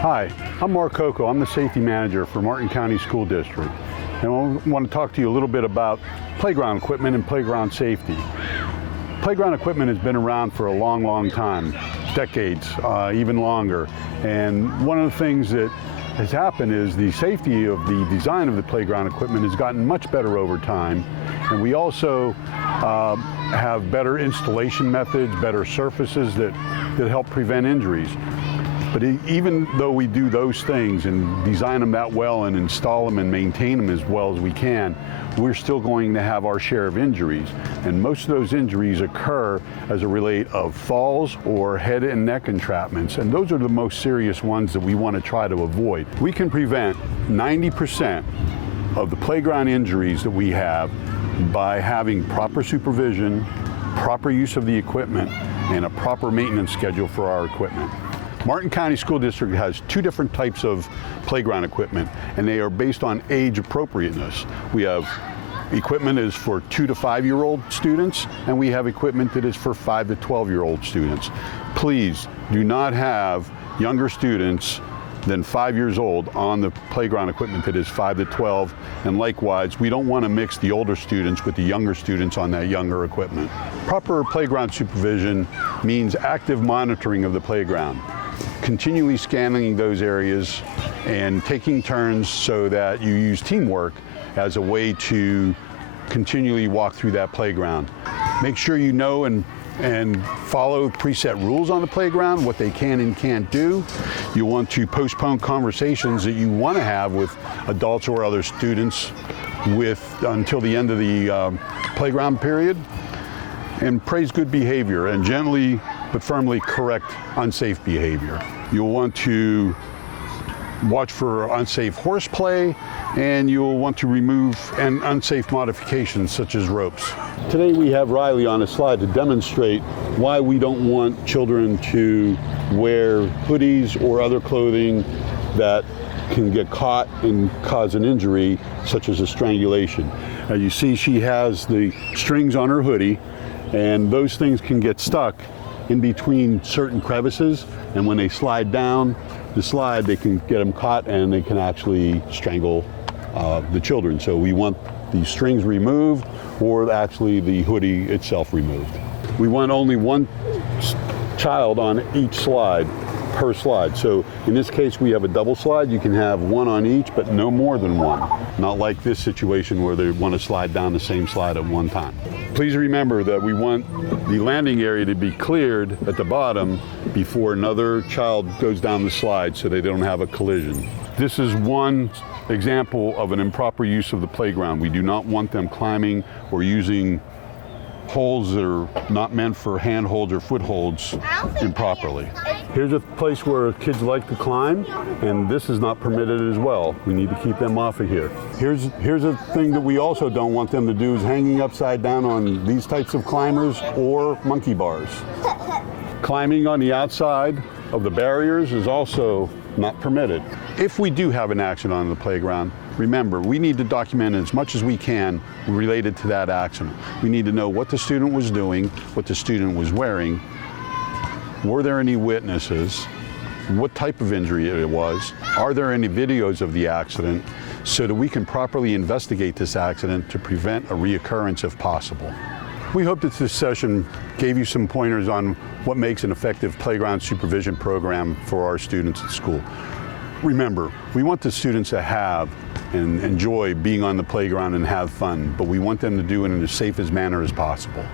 Hi, I'm Mark Coco. I'm the safety manager for Martin County School District. And I want to talk to you a little bit about playground equipment and playground safety. Playground equipment has been around for a long, long time, decades, even longer. And one of the things that has happened is the safety of the design of the playground equipment has gotten much better over time. And we also have better installation methods, better surfaces that help prevent injuries. But even though we do those things and design them that well and install them and maintain them as well as we can, we're still going to have our share of injuries. And most of those injuries occur as a result of falls or head and neck entrapments. And those are the most serious ones that we want to try to avoid. We can prevent 90% of the playground injuries that we have by having proper supervision, proper use of the equipment, and a proper maintenance schedule for our equipment. Martin County School District has two different types of playground equipment, and they are based on age appropriateness. We have equipment that is for 2 to 5-year-old students, and we have equipment that is for 5 to 12-year-old students. Please do not have younger students than 5 years old on the playground equipment that is 5 to 12, and likewise, we don't want to mix the older students with the younger students on that younger equipment. Proper playground supervision means active monitoring of the playground, continually scanning those areas and taking turns so that you use teamwork as a way to continually walk through that playground. Make sure you know and follow preset rules on the playground, what they can and can't do. You want to postpone conversations that you want to have with adults or other students until the end of the playground period. And praise good behavior and gently but firmly correct unsafe behavior. You'll want to watch for unsafe horseplay, and you'll want to remove unsafe modifications such as ropes. Today we have Riley on a slide to demonstrate why we don't want children to wear hoodies or other clothing that can get caught and cause an injury, such as a strangulation. As you see, she has the strings on her hoodie, and those things can get stuck in between certain crevices, and when they slide down the slide, they can get them caught and they can actually strangle the children. So we want the strings removed, or actually the hoodie itself removed. We want only one child on each slide per slide. So in this case, we have a double slide. You can have one on each, but no more than one. Not like this situation where they want to slide down the same slide at one time. Please remember that we want the landing area to be cleared at the bottom before another child goes down the slide so they don't have a collision. This is one example of an improper use of the playground. We do not want them climbing or using holes that are not meant for handholds or footholds improperly. Here's a place where kids like to climb, and this is not permitted as well. We need to keep them off of here. Here's a thing that we also don't want them to do, is hanging upside down on these types of climbers or monkey bars. Climbing on the outside of the barriers is also not permitted. If we do have an accident on the playground, remember, we need to document as much as we can related to that accident. We need to know what the student was doing, what the student was wearing, were there any witnesses, what type of injury it was, are there any videos of the accident, so that we can properly investigate this accident to prevent a reoccurrence if possible. We hope that this session gave you some pointers on what makes an effective playground supervision program for our students at school. Remember, we want the students to have and enjoy being on the playground and have fun, but we want them to do it in as safe as manner as possible.